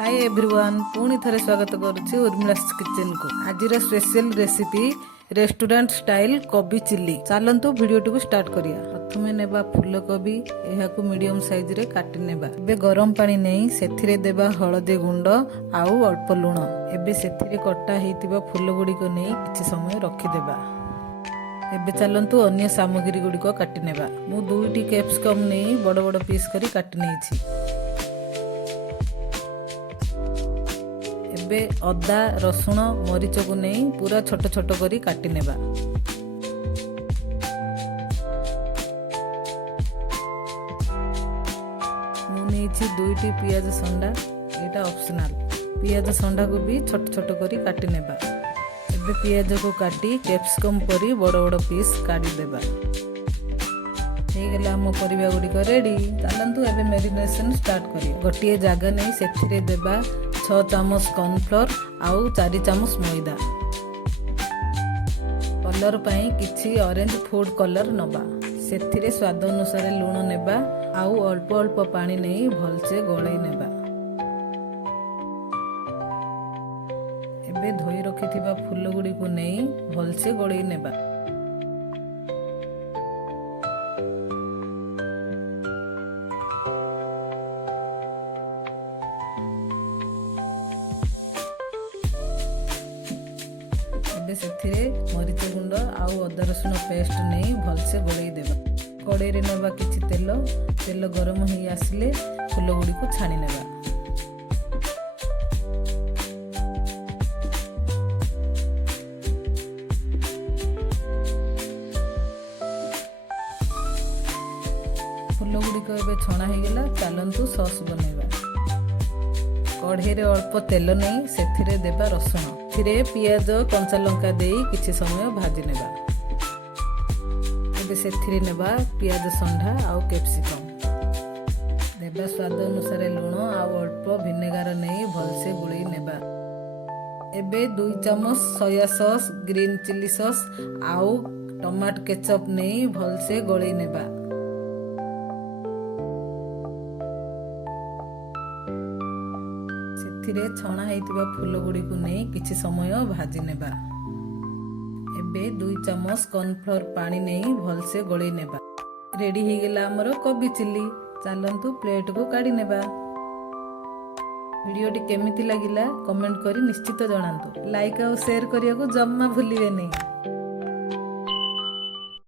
Hi everyone पुणी थे स्वागत करुच्ची उर्मिलास किचन को। आज स्पेशल रेसिपी रेस्टोरेंट स्टाइल कोबी चिल्ली। चलतु वीडियो स्टार्ट करिया। प्रथमे नेबा फूल कोबी एहाकू मीडियम साइज रे काटी नेबा। एबे गरम पानी नहीं सेथिरे देबा हळदी गुंड आउ अल्प लूण। एबे सेथिरे कटा हेतिबा फूल गुडी को नहीं किछि समय रखि देबा। एबे चलतु अन्य सामग्री गुडी को काटी नेबा। मु दुईटी कैप्सिकम नहीं बड़ बड़ पीस करी काटी नेछि। एबे अदा रसुण मरीच को नहीं पूरा छोट छोट करी काटी नेबा। मुझे दुईटी पियाज संडा एटा ऑप्शनल। पियाज संडा को भी छोट छोट करी काटी नेबा। एबे पियाज को काटी कैप्सिकम परी बड़ बड़ पीस काटी देबा। हेगला मो परिबा गुडी को रेडी। चलंतु एबे मैरिनेशन स्टार्ट करी। गोटिए जागा नहीं सेथिरे देबा 6 चामच कॉर्नफ्लोर आउ 4 चामच मैदा। कलर पाई किछि ऑरेंज फूड कलर नबा। सेथिरे स्वाद अनुसार लूण नेबा आउ अल्प अल्प पानी नहीं भलसे गोळै नेबा। एबे धोई रखिथिबा फूल गुडी को नहीं भलसे गोळै नेबा। सेथिरे मरीच गुंड आउ अदा रसुण पेस्ट नहीं भलसे गोलई देबा। कड़ाई रे नेबा किछि तेल गरम होई आसिले फूल गुडी को छाणी नेबा। फूल गुडी को एबे छणा हे गेला। चलंतु सॉस बनेबा। कढ़ाई रे अल्प तेल नहीं सेथिरे देबा रसुण। थिरे पियाज कंचा लंका देई किछि समय भाजी नेबा। एबे सेथिरे नेबा पियाज संढा आउ कैप्सिकम देबा। स्वाद अनुसार लूण आउ अल्प विनेगार नहीं भलसे गुळई नेबा। एबे 2 चामच soya sauce green chilli sauce आउ टमाटो केचप नहीं भलसे गोळई नेबा। सेथिरे छणा हेतिबा फूल गुडी को नहीं किछि समय भाजी नेबा। एबे 2 चामच कॉर्नफ्लोर पानी नहीं भलसे गोळई नेबा। रेडी हे गेला हमर कोबी चिल्ली। चलंतु प्लेट को काढी नेबा। वीडियो टी केमिति लागिला कमेंट करी निश्चित जणांतु। लाइक और शेयर करिया को जम्मा भूलिबे नहीं।